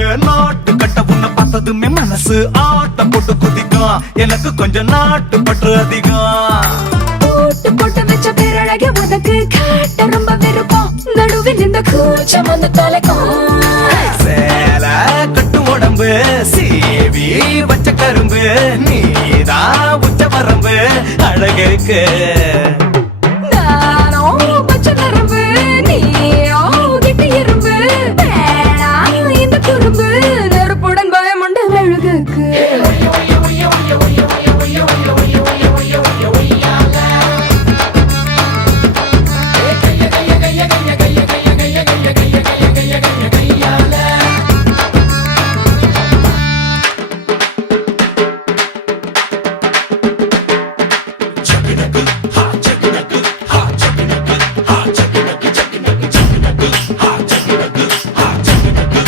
ஏன் நாட்டு கட்ட உன்னை பார்த்ததுமே மனசு ஆட்டம் போட்டு குதிக்கும். எனக்கு கொஞ்சம் நாட்டு பற்று அதிகம். போட்டு போட்டு வச்ச பேரழக உனக்கு காட்ட ரொம்ப விருப்பம். நடுவில் இந்த கூச்சம் வந்து தலைக்கும். சேல கட்டு உடம்பு சீவி வச்ச கரும்பு நீதான் உச்ச வரம்பு அழகு இருக்கு.